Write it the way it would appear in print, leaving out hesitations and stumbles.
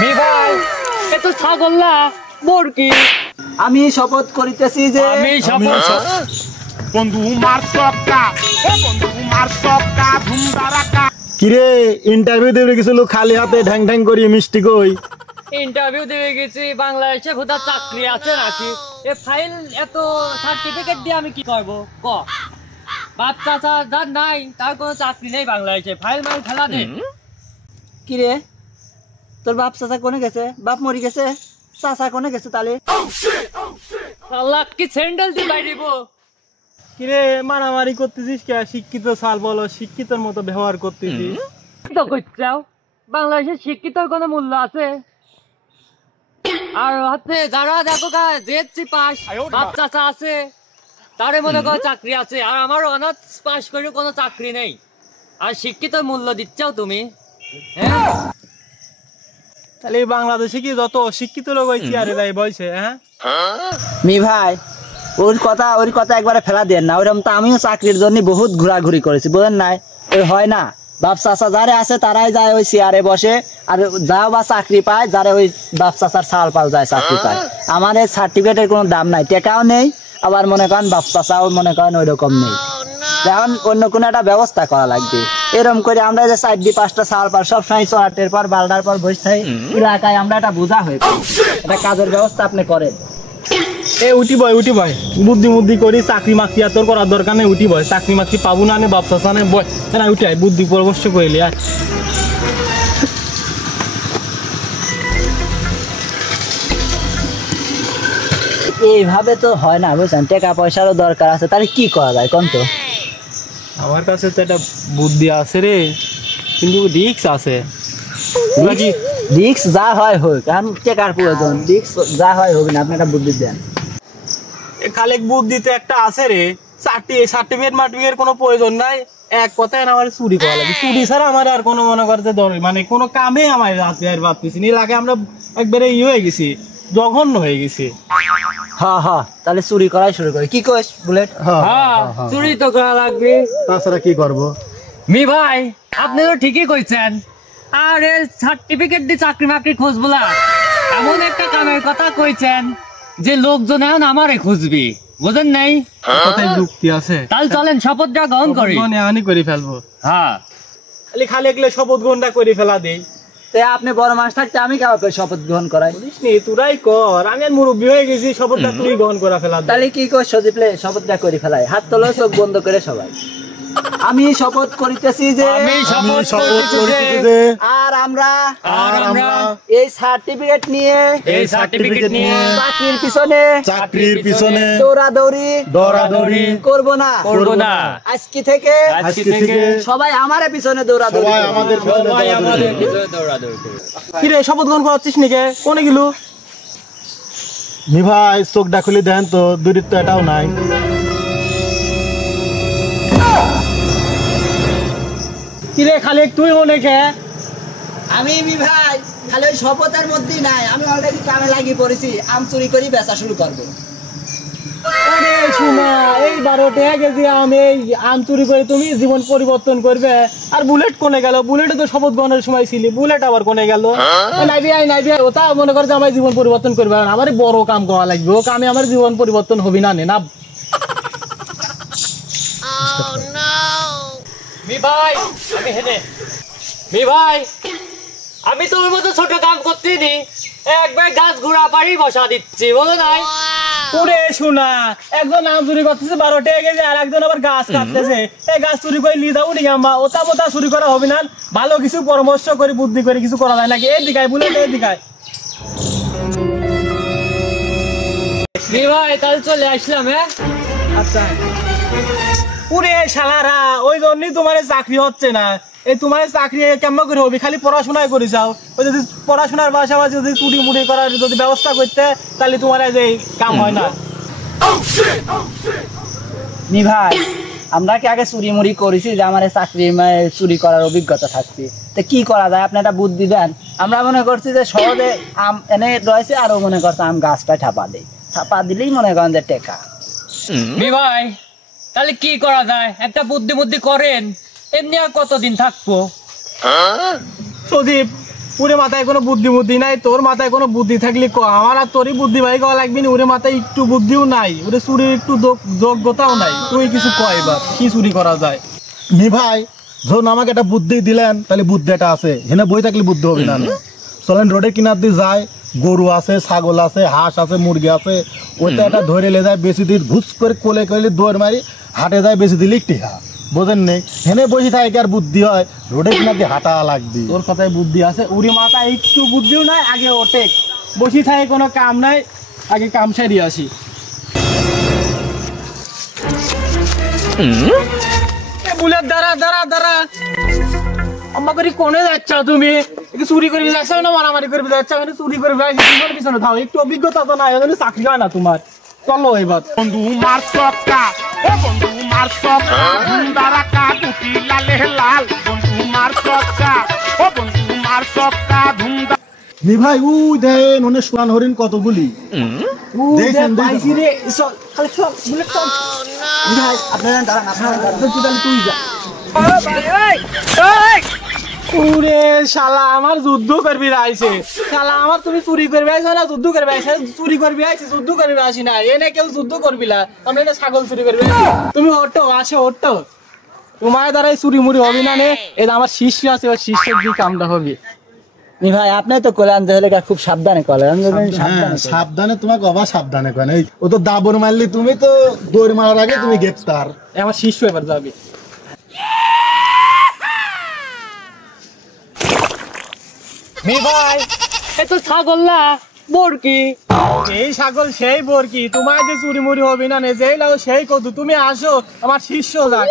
Me ভাই এ তো ছাগল না মুরগি। আমি শপথ করিতেছি যে আমি শপথ বন্ধু মার সবকা ও বন্ধু মার সবকা ধুমধারাকা। কিরে ইন্টারভিউ দেবে কিছু লোক খালি হাতে ঢ্যাং ঢ্যাং করি মিষ্টি কই। ইন্টারভিউ দিয়ে গেছি, বাংলাদেশে কোথাও চাকরি আছে নাকি? এ ফাইল এত সার্টিফিকেট দিয়ে আমি কি করব ক? বাপ চাচা যার নাই তার কোনো চাকরি নেই বাংলাদেশে, ফাইল মাইল ফেলা দে। কিরে তোর বাপ চাচা কোনে গেছে? বাপ মরি গেছে, চাচা কোনে গেছে? তাহলে আল্লাহ কি স্যান্ডেল দিয়ে বাইরিব। কিরে মারামারি করতেছিস কে? শিক্ষিত সাল বলো, শিক্ষিতর মতো ব্যবহার করতেছিস। তো কইছাও বাংলাদেশে শিক্ষিতর কোনো মূল্য আছে? আর হচ্ছে যারা দেখো জেএসসি পাস বাপ চাচা আছে তারে মনে করো চাকরি আছে, আর আমার অনার্স পাস করে কোনো চাকরি নেই, আর শিক্ষিতর মূল্য দিচ্ছাও তুমি? হ্যাঁ তাহলে বাংলাদেশে কি যত শিক্ষিত লোক হয়েছে আরে তাই বলছে? হ্যাঁ মি ভাই ওর কথা একবারে ফেলা দেন না। ওইরকম তো আমিও চাকরির জন্য বহুত ঘোরাঘুরি করেছি, বুঝেন নাই? ওই হয় না বাপ চাচা যারে আছে তারাই যায় ওই চেয়ারে বসে, আর যাও বা চাকরি পায় যারে ওই বাপ চাচার ছাল পাল যায় চাকরি পায়। আমার এই সার্টিফিকেটের কোনো দাম নাই, টাকাও নেই, আবার মনে করেন বাপ চাচাও মনে করেন ওই রকম নেই। এখন অন্য কোনো একটা ব্যবস্থা করা লাগবে। এরকম করে আমরা যে 4-5টা সাল পার সবসময় চড়াটের পর বালটার পর বসে থাকি এলাকায়, আমরা একটা বোঝা হয়ে পাই। এটা কাজের ব্যবস্থা আপনি করেন। এ উঠি বয় বুদ্ধি করি চাকরি মাকরি আর তোর করার দরকার নেই। উঠি বয় চাকরি মাকরি পাবো না নে বাপ চাচা নে বয় না, উঠি আয় বুদ্ধি পরামর্শ করিলি। আর এইভাবে তো হয় না, বুঝছেন? টাকা পয়সারও দরকার আছে, তাহলে কি করা যায় কোন? তো আমার কাছে তো একটা বুদ্ধি আছে রে, কিন্তু রিক্স আছে। রিক্স যা হয় হোক, কারণ টাকার প্রয়োজন, রিক্স যা হয় হবে না। আপনি একটা বুদ্ধি দেন। খালেক বুদ্ধিতে একটা আছে রে, সার্টিফিকেট মার্টিফিকেট কোনো প্রয়োজন নাই। এক কথায় আমার চুরি করা লাগে, চুরি ছাড়া আমার আর কোনো মনে করতে মানে কোনো কামে আমার রাতে আর ভাবতেছি না। এর আগে আমরা একবারে হয়ে গেছি, জঘন্য হয়ে গেছি। হ্যাঁ তাহলে চুরি করাই শুরু করি। কি কইস বুলেট? হ্যাঁ চুরি তো করা লাগবে, তাছাড়া কি করবো? মি ভাই আপনি তো ঠিকই কইছেন। আর সার্টিফিকেট দিয়ে চাকরি মাকরি খুঁজবো না, এমন একটা কামের কথা কইছেন যে লোকজন এখন আমারে খুঁজবি, বুঝেন নাই? কোথায় যুক্তি আছে? তাহলে চলেন শপথটা গ্রহণ করি। আমি করে ফেলবো। হ্যাঁ খালি একলে শপথ গ্রহণটা করে ফেলা দেই। আপনি বড় মানুষ থাকতে আমি কাউকে শপথ গ্রহণ করাই? তোরাই কর, আমি আর মুরব্বী হয়ে গেছি, শপথটা তুই গ্রহণ করা ফেলা। তাহলে কি কর সজিবলে শপথটা করে ফেলাই? হাত তোলো, চোখ বন্ধ করে সবাই। আমি শপথ করিতেছি যে আর আমরা এই সার্টিফিকেট নিয়ে চাকরির পিছনে দৌড়াদৌড়ি করব না। আজকে থেকে সবাই আমারে পিছনে দৌড়াদৌড়ি। কি রে শপথ গ্রহণ করছিস নাকি? কোনে গেল? মি ভাই চোখটা খুলে দেন তো, দূরত্ব এটাও নাই। কিরে খালি তুই মনে খে? আমি ভাই খালি ওই শপথের মধ্যেই নাই, আমি অলরেডি কামে লাগিয়ে পড়েছি। আম চুরি করি বেচা শুরু করবো। আরে শোনা, এই 12 টাকা কেজি আম চুরি করে তুমি জীবন পরিবর্তন করবে? আর বুলেট কোনে গেল? বুলেটে তো শপথ গ্রহণের সময় ছিলি, বুলেট আবার কোনে গেল? নাই ভাই ওটা মনে করে যে আমার জীবন পরিবর্তন করবে, আমার বড় কাম করা লাগবে। ও কামে আমার জীবন পরিবর্তন হবি না না। মি ভাই আমি হেনে, মি ভাই আমি তোর মতো ছোট কাম করতে নি, একবার গাছ ঘোড়া পাড়ি বসা দিচ্ছি, বলো নাই? ওরে শোনা, একজন আম চুরি করতেছে 12 টাকা কেজি, আর একজন আবার গাছ কাটতেছে। এই গাছ চুরি করে নিয়ে যাবো নাকি আমরা? ওটা মোটা চুরি করা হবে না? ভালো কিছু পরামর্শ করে বুদ্ধি করে কিছু করা যায় নাকি? এই দিকায় বুলেট, এই দিকায়। মি ভাই তাহলে চলে আসলাম। হ্যাঁ আচ্ছা পুরে শালারা, ওই জন্যই তোমার চাকরি হচ্ছে না। এই তোমার চাকরি কেমন করে হবে? খালি পড়াশোনায় করে যাও। ওই যদি পড়াশোনার পাশাপাশি যদি চুরি মুড়ি করার যদি ব্যবস্থা করতে, তাহলে তোমার যে কাম হয় না। নি ভাই আমরা কি আগে চুরি মুড়ি করেছি যে আমার চাকরি চুরি করার অভিজ্ঞতা থাকছে? তো কি করা যায় আপনি একটা বুদ্ধি দেন। আমরা মনে করছি যে সহজে আম এনে রয়েছে, আরো মনে করছে আম গাছটা ঠাপা দিলেই মনে করেন যে টেকা। মি ভাই তাহলে কি করা যায়? একটা বুদ্ধি করেন, এমনি আর কতদিন থাকবো? সদীপ ওরে মাথায় কোনো বুদ্ধি নাই, তোর মাথায় কোনো বুদ্ধি থাকলে ক, আমার আর তোরই বুদ্ধি ভাই কওয়া লাগবি না। ওরে মাথায় একটু বুদ্ধিও নাই, ওরে চুরির একটু যোগ্যতাও নাই। তুই কিছু কয় এবার কি চুরি করা যায়? মি ভাই যখন আমাকে একটা বুদ্ধি দিলেন তাহলে বুদ্ধিটা আছে, হেনে বই থাকলে বুদ্ধি হবে না। চলেন রোডের কিনার দিয়ে যায়, গরু আছে, ছাগল আছে, হাঁস আছে, মুরগি আছে, ওইটা একটা ধরে লে যায় বেশি দিন ঘুষ করে কোলে কোলে দৌড় মারি হাটে যায় বেশি দিলে টিহা, বোঝেন নেই? হেনে বসে থাকে আর বুদ্ধি হয়, রোডের কিনার দিয়ে হাঁটা লাগবে। তোর কথায় বুদ্ধি আছে, ওরে মাথায় একটু বুদ্ধিও নাই। আগে ওঠে বসি থাকে, কোনো কাম নাই, আগে কাম সারিয়ে আসি। বুলেট দাঁড়া দাঁড়া দাঁড়া, আম্মা করি কোনে যাচ্ছ তুমি? চুরি করে যাচ্ছ না মারামারি করে যাচ্ছ? চুরি করে তোমার পিছনে থাও, একটু অভিজ্ঞতা তো নাই, চাকরি হয় না তোমার। চলো এবার। বন্ধু মার সবকা, ও বন্ধু মার সবকা, হুন্ডা রাখা দুটি লালে লাল। বন্ধু মার সবকা, ও বন্ধু মার সবকা, ধুমদা। মি ভাই উই দেন অনেক সোয়ান হরিণ কতগুলি দেখেন পাইছি রে, চল খালি চল, বুলেট চল। ভাই আপনারা দাঁড়ান, আপনারা দাঁড়ান, তুই যা। ওরে শালা আমার যুদ্ধ করবি আইছে, শালা আমার তুমি চুরি করবি আইছো না যুদ্ধ করবি আইছো? চুরি করবি আইছি, যুদ্ধ করবি আসি না। এনে কেউ যুদ্ধ করবি না, আমরা এটা ছাগল চুরি করবি। তুমি ওঠো, আসো ওঠো, তোমার দ্বারাই চুরি মুড়ি হবি না নে। এটা আমার শিষ্য আছে, ওই শিষ্যের দিয়ে কামটা হবে। মি ভাই আপনি তো কলেন তাহলে খুব সাবধানে কলেন, সাবধানে। সাবধানে তোমাকে অবা সাবধানে কেন, ও তো দাবর মারলি, তুমি তো দৌড় মারার আগে তুমি গ্রেফতার। আমার শিষ্য এবার যাবে। মি ভাই এ তো ছাগল না বরকি। এই ছাগল সেই বরকি, তোমার যে চুরি মুড়ি হবি না নে, যেই লাগো সেই কত। তুমি আসো, আমার শিষ্য যাক।